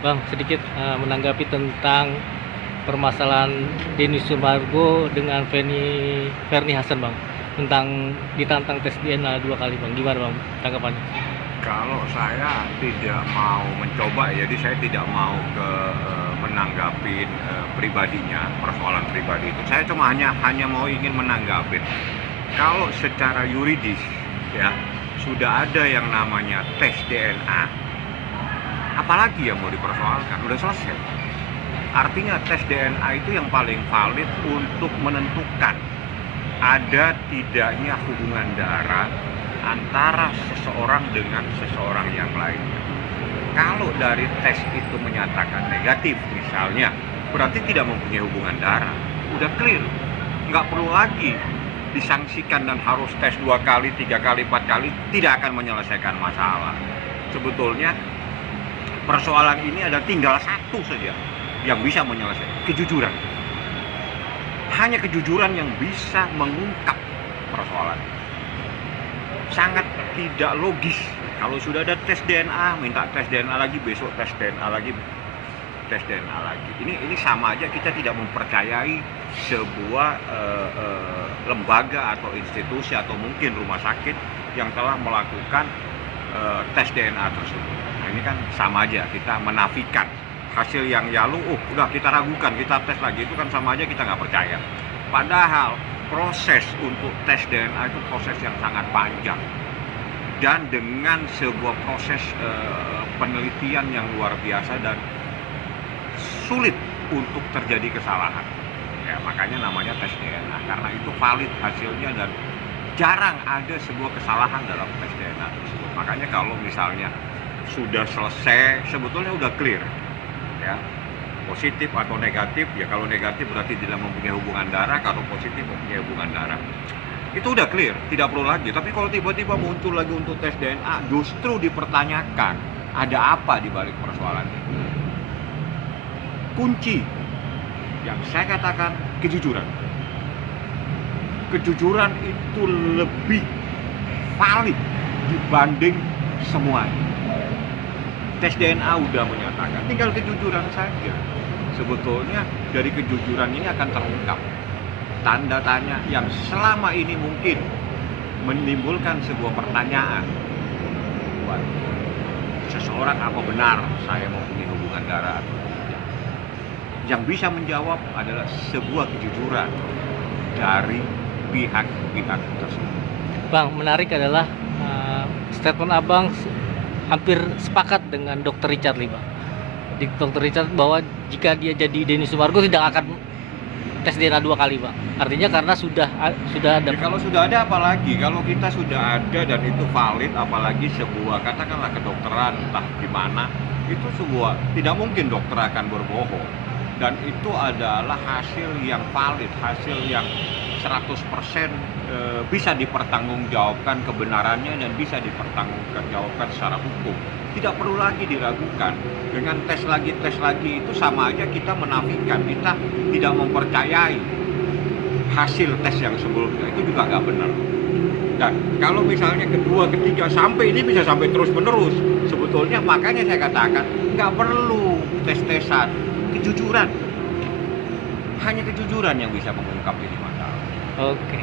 Bang, sedikit menanggapi tentang permasalahan Denny Sumargo dengan Ferni Hasan, Bang. Tentang ditantang tes DNA 2 kali, Bang. Gimana, Bang, tanggapannya? Kalau saya tidak mau mencoba, jadi saya tidak mau menanggapi pribadinya, persoalan pribadi itu. Saya cuma hanya mau ingin menanggapi. Kalau secara yuridis, ya sudah ada yang namanya tes DNA, apalagi yang mau dipersoalkan? Udah selesai. Artinya tes DNA itu yang paling valid untuk menentukan ada tidaknya hubungan darah antara seseorang dengan seseorang yang lainnya. Kalau dari tes itu menyatakan negatif misalnya, berarti tidak mempunyai hubungan darah. Udah clear, nggak perlu lagi disangsikan dan harus tes 2 kali, 3 kali, 4 kali, tidak akan menyelesaikan masalah. Sebetulnya persoalan ini ada tinggal satu saja yang bisa menyelesaikan, kejujuran. Hanya kejujuran yang bisa mengungkap persoalan. Sangat tidak logis kalau sudah ada tes DNA, minta tes DNA lagi, besok tes DNA lagi, tes DNA lagi. Ini sama aja kita tidak mempercayai sebuah lembaga atau institusi atau mungkin rumah sakit yang telah melakukan tes DNA tersebut. Nah, ini kan sama aja kita menafikan hasil yang lalu, udah kita ragukan, kita tes lagi, itu kan sama aja kita nggak percaya. Padahal proses untuk tes DNA itu proses yang sangat panjang dan dengan sebuah proses penelitian yang luar biasa dan sulit untuk terjadi kesalahan. Ya, makanya namanya tes DNA karena itu valid hasilnya dan jarang ada sebuah kesalahan dalam tes DNA tersebut. Makanya kalau misalnya sudah selesai, sebetulnya udah clear, ya, positif atau negatif. Ya kalau negatif berarti tidak mempunyai hubungan darah, kalau positif mempunyai hubungan darah, itu udah clear, tidak perlu lagi. Tapi kalau tiba-tiba muncul lagi untuk tes DNA, justru dipertanyakan ada apa di balik persoalan ini. Kunci yang saya katakan kejujuran. Kejujuran itu lebih valid dibanding semuanya. Tes DNA udah menyatakan, tinggal kejujuran saja. Sebetulnya dari kejujuran ini akan terungkap tanda tanya yang selama ini mungkin menimbulkan sebuah pertanyaan buat seseorang, apa benar saya mempunyai hubungan darah atau tidak. Yang bisa menjawab adalah sebuah kejujuran dari pihak-pihak tersebut. Bang, menarik adalah statement Abang hampir sepakat dengan Dr. Richard Lee, Bang. Dr. Richard bahwa jika dia jadi Denny Sumargo tidak akan tes DNA 2 kali, Bang. Artinya karena sudah ada. Ya, kalau sudah ada, apalagi kalau kita sudah ada dan itu valid, apalagi sebuah katakanlah kedokteran entah gimana, itu sebuah tidak mungkin dokter akan berbohong dan itu adalah hasil yang valid, hasil yang 100% bisa dipertanggungjawabkan kebenarannya dan bisa dipertanggungjawabkan secara hukum. Tidak perlu lagi diragukan. Dengan tes lagi itu sama aja kita menafikan, kita tidak mempercayai hasil tes yang sebelumnya, itu juga nggak benar. Dan kalau misalnya kedua, ketiga, sampai ini bisa sampai terus menerus, sebetulnya makanya saya katakan nggak perlu tes-tesan, kejujuran. Hanya kejujuran yang bisa mengungkap ini masalah. Oke.